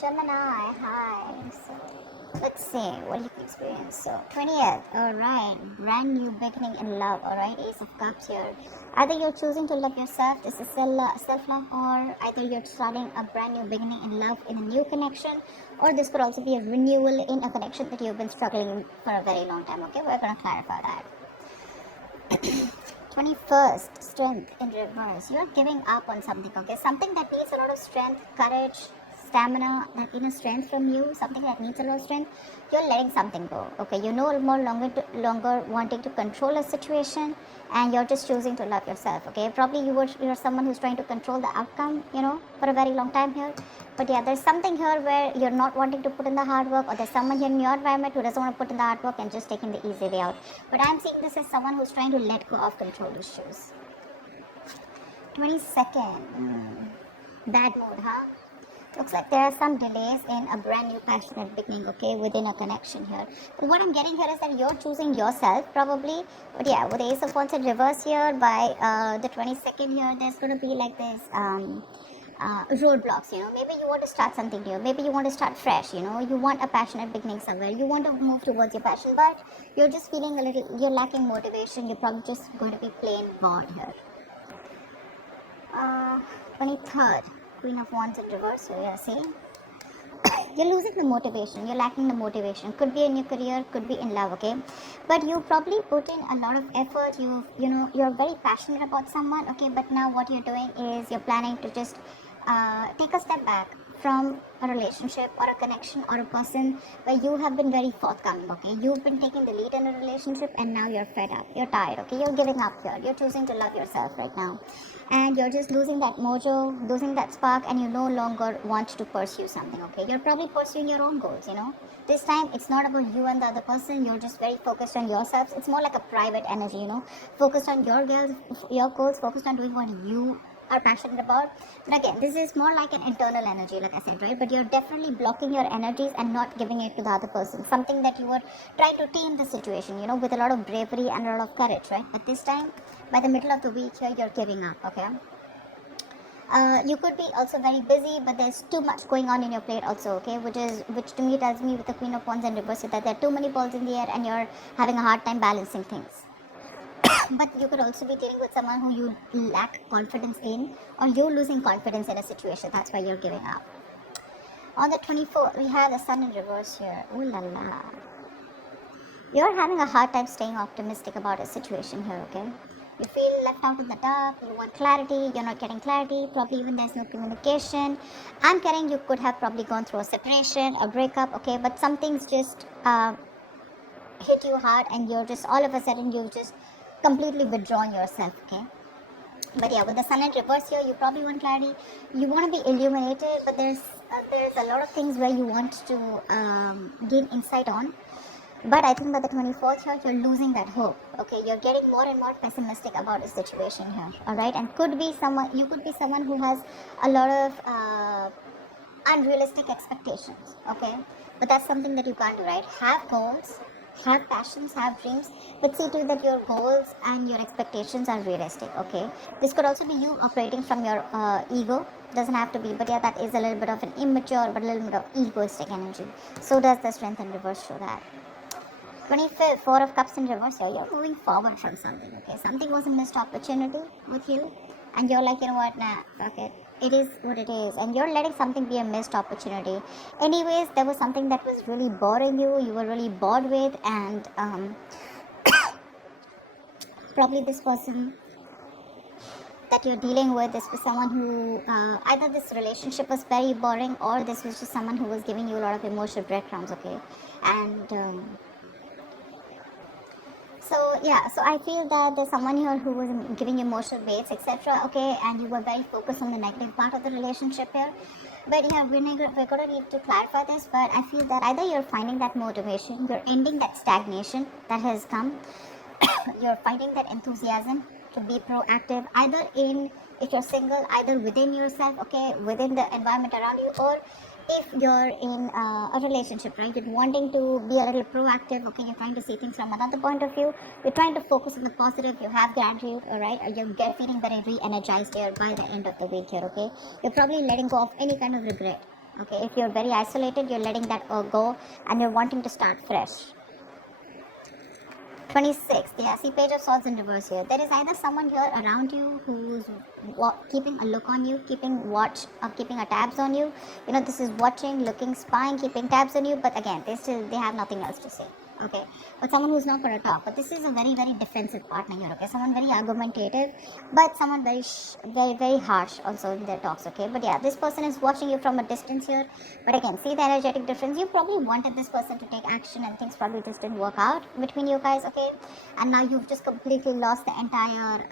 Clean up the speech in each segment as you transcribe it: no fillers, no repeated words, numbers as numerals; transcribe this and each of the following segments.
Gemini, hi. So, let's see what you can experience. So, 20th, alright. Brand new beginning in love, alright. Ace of Cups here. Either you're choosing to love yourself, this is self love, or either you're starting a brand new beginning in love in a new connection, or this could also be a renewal in a connection that you've been struggling for a very long time, okay? We're going to clarify that. 21st, strength in reverse. You're giving up on something, okay? Something that needs a lot of strength, courage, stamina, that inner strength from you, something that needs a lot of strength. You're letting something go, okay? You're no more longer wanting to control a situation, and you're just choosing to love yourself, okay? Probably you're someone who's trying to control the outcome, for a very long time here. But yeah, there's something here where you're not wanting to put in the hard work, or there's someone here in your environment who doesn't want to put in the hard work and just taking the easy way out. But I'm seeing this as someone who's trying to let go of control issues. 22nd, bad mood, huh? Looks like there are some delays in a brand new passionate beginning, okay, within a connection here. But what I'm getting here is that you're choosing yourself, probably. But yeah, with the Ace of Wands in reverse here, by the 22nd here, there's going to be like this roadblocks, maybe you want to start something new, maybe you want to start fresh, you want a passionate beginning somewhere, you want to move towards your passion, but you're just feeling you're lacking motivation, you're probably just going to be plain bored here. 23rd, Queen of Wands in reverse here, see? You're losing the motivation, you're lacking the motivation. Could be in your career, could be in love, okay? But you probably put in a lot of effort, you're very passionate about someone, okay? But now what you're doing is you're planning to just take a step back from a relationship or a connection or a person where you have been very forthcoming, okay? You've been taking the lead in a relationship, and now you're fed up, you're tired, okay? You're giving up here, you're choosing to love yourself right now, and you're just losing that mojo, losing that spark, and you no longer want to pursue something, okay? You're probably pursuing your own goals, This time it's not about you and the other person, you're just very focused on yourselves. It's more like a private energy, focused on your goals, focused on doing what you are passionate about. But again, this is more like an internal energy, like I said, right? But you're definitely blocking your energies and not giving it to the other person, something that you were trying to tame the situation, with a lot of bravery and a lot of courage, right? But this time, by the middle of the week here, you're giving up, okay? You could be also very busy, but there's too much going on in your plate also, okay? Which to me tells me, with the Queen of Wands and reverse, that there are too many balls in the air and you're having a hard time balancing things. But you could also be dealing with someone who you lack confidence in, or you're losing confidence in a situation. That's why you're giving up. On the 24th, we have the Sun in reverse here. Ooh la la. You're having a hard time staying optimistic about a situation here, okay? You feel left out in the dark, you want clarity, you're not getting clarity, probably even there's no communication. I'm getting you could have probably gone through a separation, a breakup, okay? But something's just hit you hard, and you're just, all of a sudden, you've just completely withdrawn yourself, okay? But yeah, with the Sun in reverse here, you probably want clarity, you want to be illuminated, but there's a lot of things where you want to gain insight on. But I think by the 24th here, you're losing that hope, okay? You're getting more and more pessimistic about the situation here, alright? And you could be someone who has a lot of unrealistic expectations, okay? But that's something that you can't do, right? Have goals, have passions, have dreams, but see to it that your goals and your expectations are realistic, okay? This could also be you operating from your ego. Doesn't have to be, but yeah, that is a little bit of an immature but a little bit of egoistic energy. So does the Strength in reverse show that. 25th, Four of Cups in reverse here, you're moving forward from something, okay? Something was a missed opportunity with you, and you're like, you know what, nah, fuck it. It is what it is, and you're letting something be a missed opportunity. Anyways, there was something that was really boring you were really bored with, and probably this person that you're dealing with, this was someone who, either this relationship was very boring, or this was just someone who was giving you a lot of emotional breadcrumbs, okay? And so I feel that there's someone here who was giving emotional baits, etc., okay, and you were very focused on the negative part of the relationship here. But yeah, we're going to need to clarify this, but I feel that either you're finding that motivation, you're ending that stagnation that has come, you're finding that enthusiasm to be proactive, either if you're single, either within yourself, okay, within the environment around you, or if you're in a relationship, right? You're wanting to be a little proactive, okay? You're trying to see things from another point of view. You're trying to focus on the positive. You have gratitude, all right? You're feeling very re-energized here by the end of the week here, okay? You're probably letting go of any kind of regret, Okay, if you're very isolated, you're letting that go and you're wanting to start fresh. 26, yeah, see Page of Swords in reverse here. There is either someone here around you who's keeping a look on you, keeping watch, or keeping a tabs on you. You know, this is watching, looking, spying, keeping tabs on you, but again, they have nothing else to say. Okay, but someone who's not going to talk. But this is a very, very defensive partner here. Okay, someone very argumentative, but someone very, very harsh also in their talks. Okay, but yeah, this person is watching you from a distance here. But again, see the energetic difference. You probably wanted this person to take action, and things probably just didn't work out between you guys. Okay, and now you've just completely lost the entire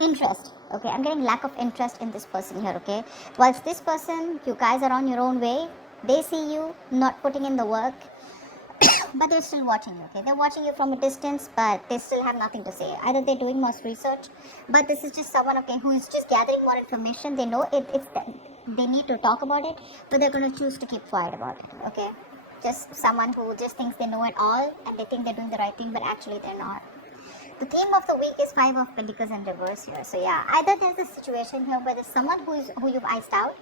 interest. Okay, I'm getting lack of interest in this person here. Okay, whilst this person, you guys are on your own way. They see you not putting in the work. But they're still watching you. Okay, they're watching you from a distance, but they still have nothing to say. Either they're doing more research, but this is just someone, okay, who is just gathering more information. They know they need to talk about it, but they're going to choose to keep quiet about it. Okay, just someone who just thinks they know it all and they think they're doing the right thing, but actually they're not. The theme of the week is 5 of Pentacles in reverse here. So yeah, either there's a situation here where there's someone who you've iced out.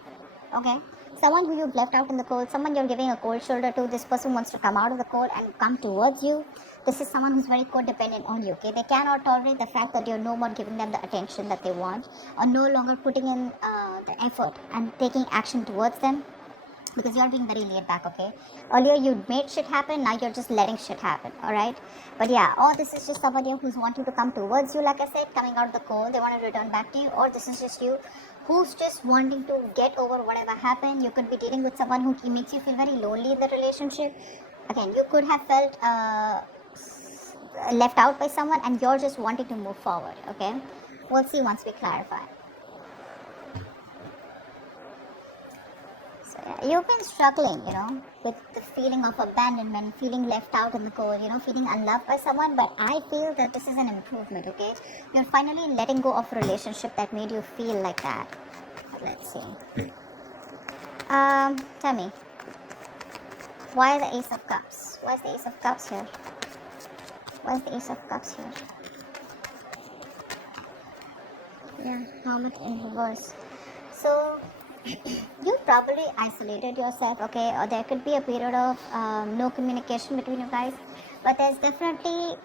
Okay, someone who you've left out in the cold, someone you're giving a cold shoulder to. This person wants to come out of the cold and come towards you. This is someone who's very codependent on you. Okay, they cannot tolerate the fact that you're no more giving them the attention that they want, or no longer putting in the effort and taking action towards them, because you're being very laid back. Okay, earlier you made shit happen, now you're just letting shit happen. All right, but yeah, or this is just somebody who's wanting to come towards you, like I said, coming out of the cold, they want to return back to you, or this is just you who's just wanting to get over whatever happened. You could be dealing with someone who makes you feel very lonely in the relationship. Again, you could have felt left out by someone, and you're just wanting to move forward. Okay, we'll see once we clarify. So yeah, you've been struggling, with the feeling of abandonment, feeling left out in the cold, feeling unloved by someone. But I feel that this is an improvement. Okay, you're finally letting go of a relationship that made you feel like that. Let's see. Tell me, why the Ace of Cups? Why is the Ace of Cups here? Why is the Ace of Cups here? Yeah, Hermit in reverse. So you probably isolated yourself, okay, or there could be a period of no communication between you guys, but there's definitely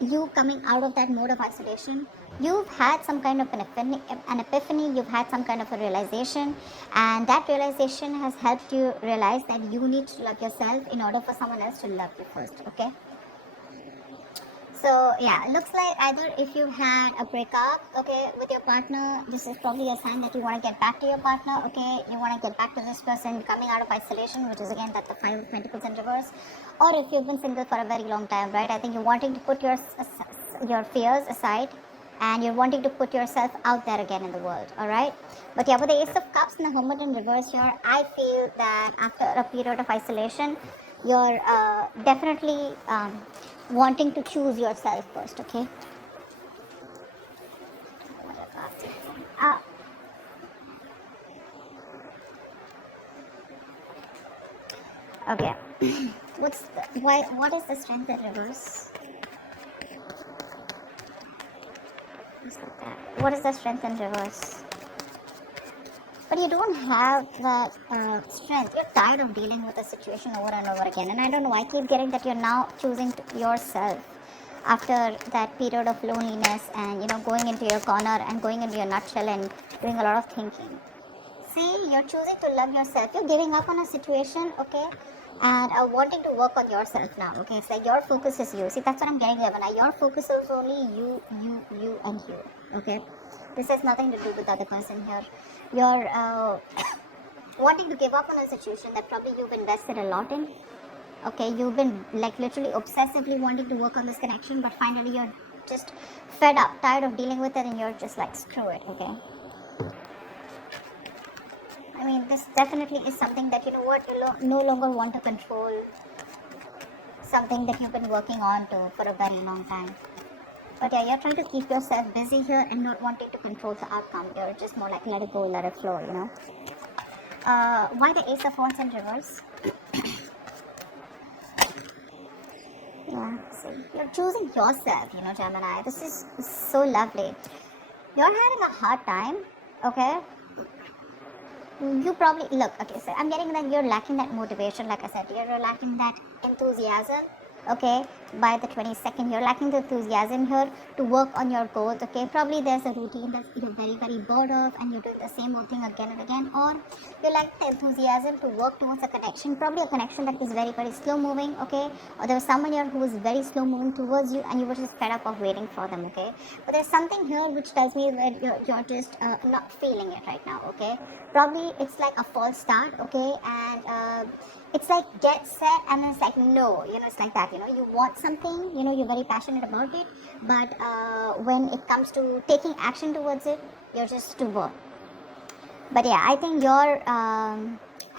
you coming out of that mode of isolation. You've had some kind of an epiphany, you've had some kind of a realization, and that realization has helped you realize that you need to love yourself in order for someone else to love you first. Okay, so yeah, looks like either if you had a breakup, okay, with your partner, this is probably a sign that you want to get back to your partner. Okay, you want to get back to this person coming out of isolation, which is again that the 5 of Pentacles in reverse. Or if you've been single for a very long time, right, I think you're wanting to put your fears aside, and you're wanting to put yourself out there again in the world. All right, but yeah, with the Ace of Cups and the Hermit in reverse here, I feel that after a period of isolation, you're definitely wanting to choose yourself first. Okay, okay. What is the Strength in reverse? What is the Strength in reverse? But you don't have that strength. You're tired of dealing with the situation over and over again. And I don't know, I keep getting that you're now choosing yourself after that period of loneliness and, going into your corner and going into your nutshell and doing a lot of thinking. See, you're choosing to love yourself. You're giving up on a situation, okay, and wanting to work on yourself now. Okay, it's like your focus is you. See, that's what I'm getting here. Now, your focus is only you, and you. Okay, this has nothing to do with the other person here. You're wanting to give up on a situation that probably you've invested a lot in. Okay, you've been like literally obsessively wanting to work on this connection, but finally you're just fed up, tired of dealing with it, and you're just like, screw it. Okay, I mean, this definitely is something that, you no longer want to control, something that you've been working on for a very long time. But yeah, you're trying to keep yourself busy here and not wanting to control the outcome. You're just more like, let it go, let it flow, Why the Ace of Wands in reverse? Yeah, see, you're choosing yourself, Gemini. This is so lovely. You're having a hard time, okay, You probably look, okay, so I'm getting that you're lacking that motivation. Like I said, you're lacking that enthusiasm. Okay, by the 22nd, you're lacking the enthusiasm here to work on your goals. Okay, probably there's a routine that you're very bored of and you're doing the same old thing again and again, or you lack the enthusiasm to work towards a connection, probably a connection that is very slow moving. Okay, or there was someone here who was very slow moving towards you and you were just fed up of waiting for them. Okay, but there's something here which tells me that you're just not feeling it right now. Okay, probably it's like a false start. Okay, and it's like get set and then it's like no, it's like that. You want something, you're very passionate about it, but when it comes to taking action towards it, you're just too bored. But yeah, I think your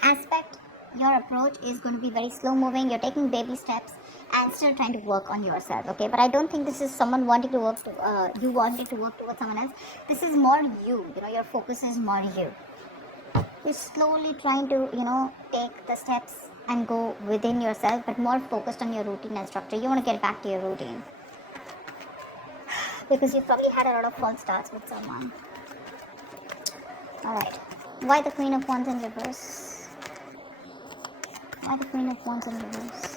aspect, your approach is going to be very slow moving. You're taking baby steps and still trying to work on yourself. Okay, but I don't think this is someone wanting to work to you wanting to work towards someone else. This is more you. Your focus is more you. You're slowly trying to take the steps and go within yourself, but more focused on your routine and structure. You want to get back to your routine because you probably had a lot of false starts with someone. Alright, why the Queen of Wands in reverse? Why the Queen of Wands in reverse?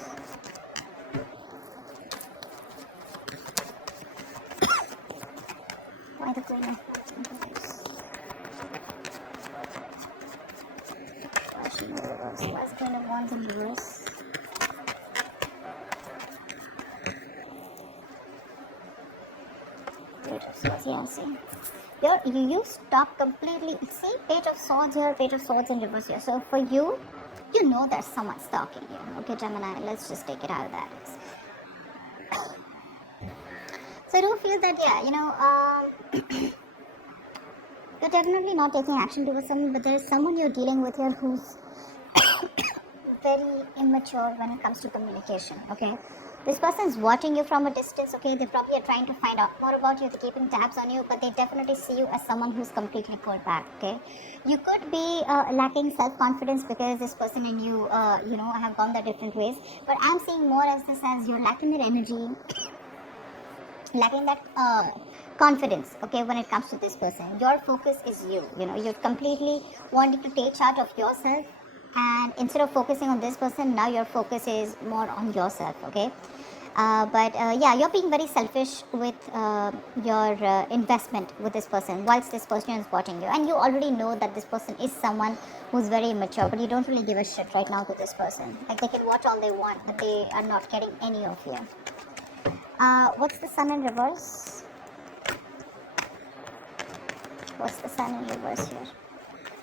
Why the Queen of Wands in reverse? Why is she in reverse? Why is the Queen of Wands in reverse? Page of Swords, yeah, see. You stop completely. See, Page of Swords here, Page of Swords in reverse here. So for you, there's someone stalking you. Okay, Gemini, let's just take it out of that. So I do feel that, you're definitely not taking action towards someone, but there's someone you're dealing with here who's very immature when it comes to communication. Okay, this person is watching you from a distance. Okay, they probably are trying to find out more about you, they're keeping tabs on you, but they definitely see you as someone who's completely pulled back. Okay, you could be lacking self-confidence because this person and you have gone their different ways, but I'm seeing more as this as you're lacking that energy, lacking that confidence. Okay, when it comes to this person, your focus is you're completely wanting to take charge of yourself, and instead of focusing on this person, now your focus is more on yourself. Okay, but yeah, you're being very selfish with your investment with this person whilst this person is watching you, and you already know that this person is someone who's very immature, but you don't really give a shit right now to this person. Like, they can watch all they want, but they are not getting any of you. What's the Sun in reverse? What's the Sun in reverse here?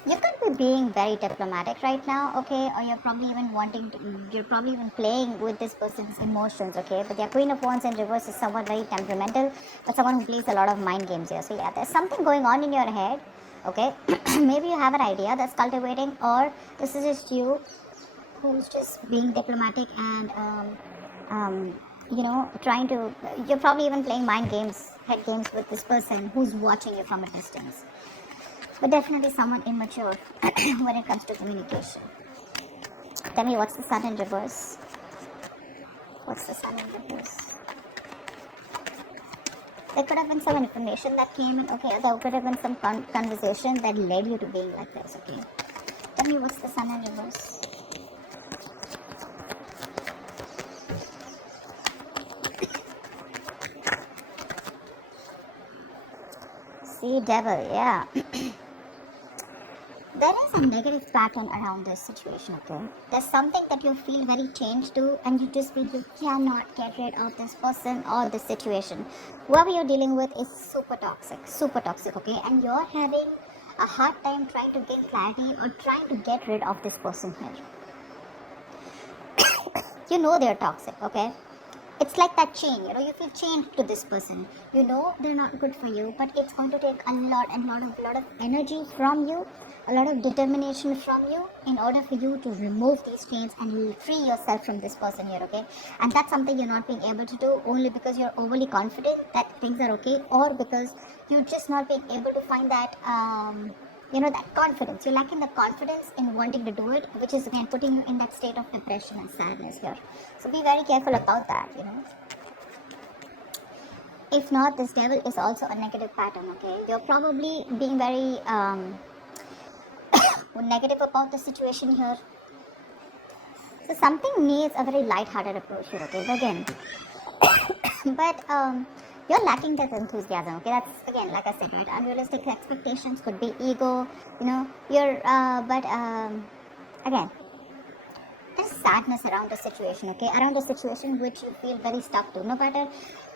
You could be being very diplomatic right now, okay, or you're probably even playing with this person's emotions, okay, but the Queen of Wands in reverse is someone very temperamental, but someone who plays a lot of mind games here. So yeah, there's something going on in your head, okay. Maybe you have an idea that's cultivating, or this is just you who's just being diplomatic and you're probably even playing mind games, head games with this person who's watching you from a distance. But definitely someone immature when it comes to communication. Tell me, what's the Sun in reverse? What's the Sun in reverse? There could have been some information that came in, okay, there could have been some conversation that led you to being like this, okay. Tell me, what's the Sun in reverse? See, Devil, yeah. There is a negative pattern around this situation, okay? There's something that you feel very changed to, and you just feel you cannot get rid of this person or this situation. Whoever you're dealing with is super toxic, okay? And you're having a hard time trying to gain clarity or trying to get rid of this person here. They're toxic, okay? It's like that chain, you feel chained to this person. They're not good for you, but it's going to take a lot of energy from you, a lot of determination from you in order for you to remove these chains and free yourself from this person here, okay? And that's something you're not being able to do only because you're overly confident that things are okay, or because you're just not being able to find that that confidence. You're lacking the confidence in wanting to do it, which is again putting you in that state of depression and sadness here. So be very careful about that, If not, this Devil is also a negative pattern, okay? You're probably being very negative about the situation here. So something needs a very light-hearted approach here, okay? But again, you're lacking that enthusiasm, okay? That's again, like I said, right? Unrealistic expectations, could be ego, you're again, there's sadness around the situation, okay? Around the situation which you feel very stuck to. No matter,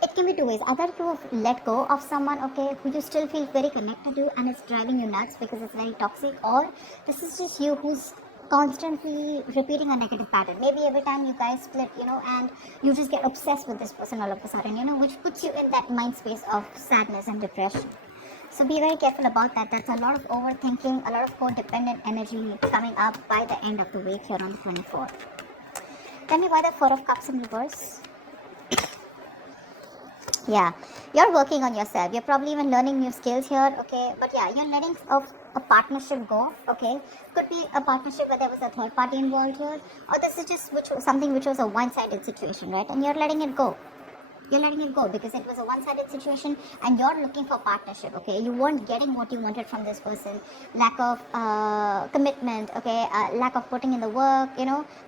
it can be two ways. Either you have let go of someone, okay, who you still feel very connected to and it's driving you nuts because it's very toxic, or this is just you who's constantly repeating a negative pattern. Maybe every time you guys split, and you just get obsessed with this person all of a sudden, which puts you in that mind space of sadness and depression. So be very careful about that. That's a lot of overthinking, a lot of codependent energy coming up by the end of the week here on the 24th. Tell me why the Four of Cups in reverse. Yeah, you're working on yourself. You're probably even learning new skills here, okay? But yeah, you're letting a partnership go, okay? Could be a partnership where there was a third party involved here, or this is just something which was a one-sided situation, right? And you're letting it go. You're letting it go because it was a one-sided situation and you're looking for partnership, okay? You weren't getting what you wanted from this person. Lack of commitment, okay? Lack of putting in the work,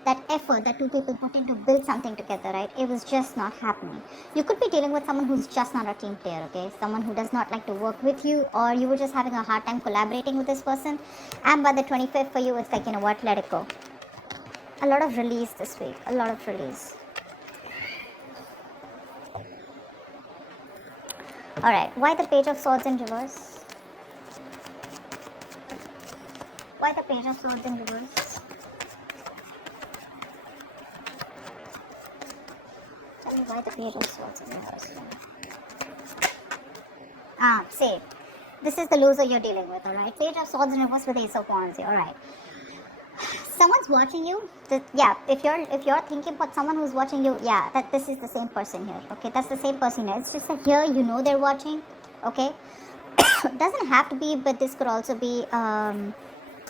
that effort that two people put in to build something together, right? It was just not happening. You could be dealing with someone who's just not a team player, okay? Someone who does not like to work with you, or you were just having a hard time collaborating with this person. And by the 25th for you, it's like, what, let it go. A lot of release this week, a lot of release. Alright, why the Page of Swords in reverse? Why the Page of Swords in reverse? Tell me why the Page of Swords in reverse. Same. This is the loser you're dealing with, alright? Page of Swords in reverse with Ace of Wands, alright. Someone's watching you. If you're thinking about someone who's watching you, that this is the same person here, okay? That's the same person here. It's just that here they're watching, okay? Doesn't have to be, but this could also be a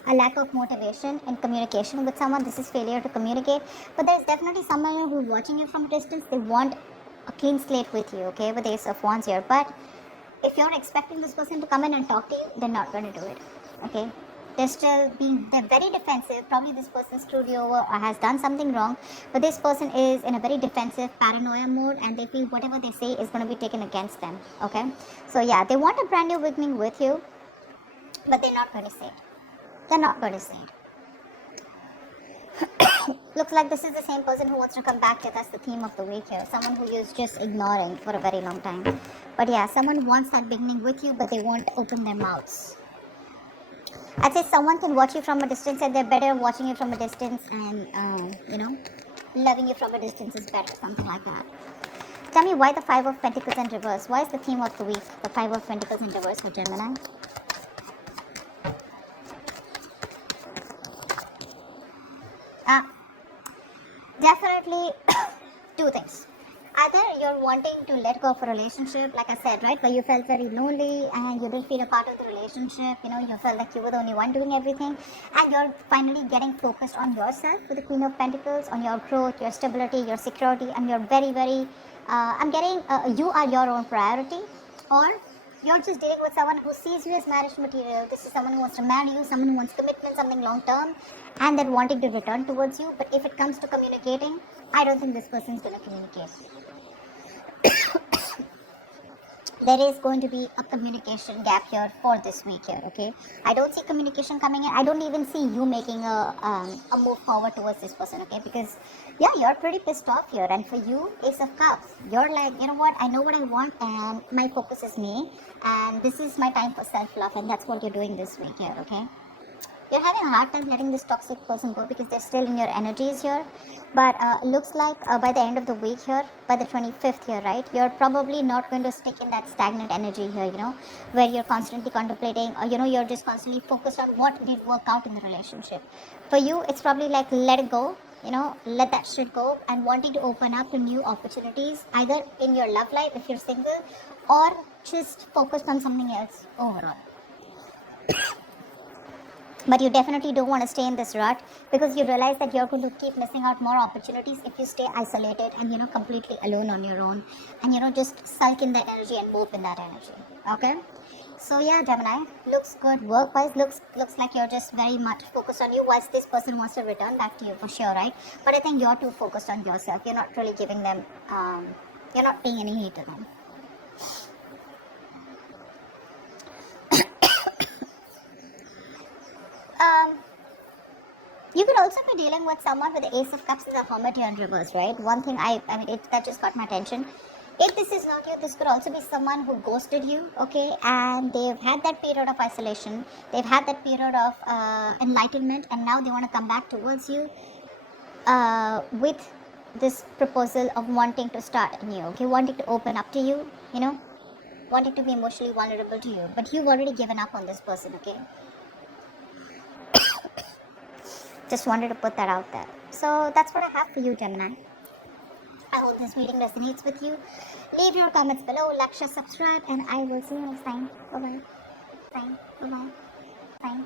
lack of motivation and communication with someone. This is failure to communicate. But there's definitely someone who's watching you from a distance. They want a clean slate with you, okay? With the Ace of Wands here. But if you're expecting this person to come in and talk to you, they're not going to do it, okay? They're very defensive. Probably this person screwed you over or has done something wrong. But this person is in a very defensive paranoia mode and they feel whatever they say is going to be taken against them. Okay? So yeah, they want a brand new beginning with you. But they're not going to say it. They're not going to say it. Looks like this is the same person who wants to come back to. That's the theme of the week here. Someone who is just ignoring for a very long time. But yeah, someone wants that beginning with you, but they won't open their mouths. I'd say someone can watch you from a distance and they're better watching you from a distance and, loving you from a distance is better, something like that. Tell me why the Five of Pentacles in reverse. Why is the theme of the week the Five of Pentacles in reverse for Gemini? Definitely two things. Either you're wanting to let go of a relationship, like I said, right, where you felt very lonely and you didn't feel a part of the relationship, you felt like you were the only one doing everything, and you're finally getting focused on yourself with the Queen of Pentacles, on your growth, your stability, your security, and you're very, very, you are your own priority, or you're just dealing with someone who sees you as marriage material. This is someone who wants to marry you, someone who wants commitment, something long term, and they're wanting to return towards you. But if it comes to communicating, I don't think this person is going to communicate. There is going to be a communication gap here for this week here, okay? I don't see communication coming in. I don't even see you making a move forward towards this person, okay? Because, yeah, you're pretty pissed off here. And for you, Ace of Cups, you're like, you know what? I know what I want and my focus is me. And this is my time for self-love. And that's what you're doing this week here, okay? You're having a hard time letting this toxic person go because they're still in your energies here. But looks like by the end of the week here, by the 25th here, right, you're probably not going to stick in that stagnant energy here, where you're constantly contemplating or, you're just constantly focused on what did work out in the relationship. For you, it's probably like let it go, let that shit go and wanting to open up to new opportunities, either in your love life if you're single or just focused on something else overall. But you definitely don't want to stay in this rut because you realize that you're going to keep missing out more opportunities if you stay isolated and, completely alone on your own and, just sulk in that energy and move in that energy. Okay? So yeah, Gemini, looks good. Work-wise, looks like you're just very much focused on you. Whilst this person wants to return back to you for sure, right? But I think you're too focused on yourself. You're not really giving them. You're not paying any heed to them. Um, you could also be dealing with someone with the Ace of Cups and the Hermit here in reverse, right? One thing that just got my attention. If this is not you, this could also be someone who ghosted you, okay? And they've had that period of isolation. They've had that period of enlightenment, and now they want to come back towards you with this proposal of wanting to start anew, okay? Wanting to open up to you, wanting to be emotionally vulnerable to you. But you've already given up on this person, okay? Just wanted to put that out there. So that's what I have for you, Gemini. I hope this reading resonates with you. Leave your comments below, like, share, subscribe, and I will see you next time. Bye-bye. Bye. Bye-bye. Bye.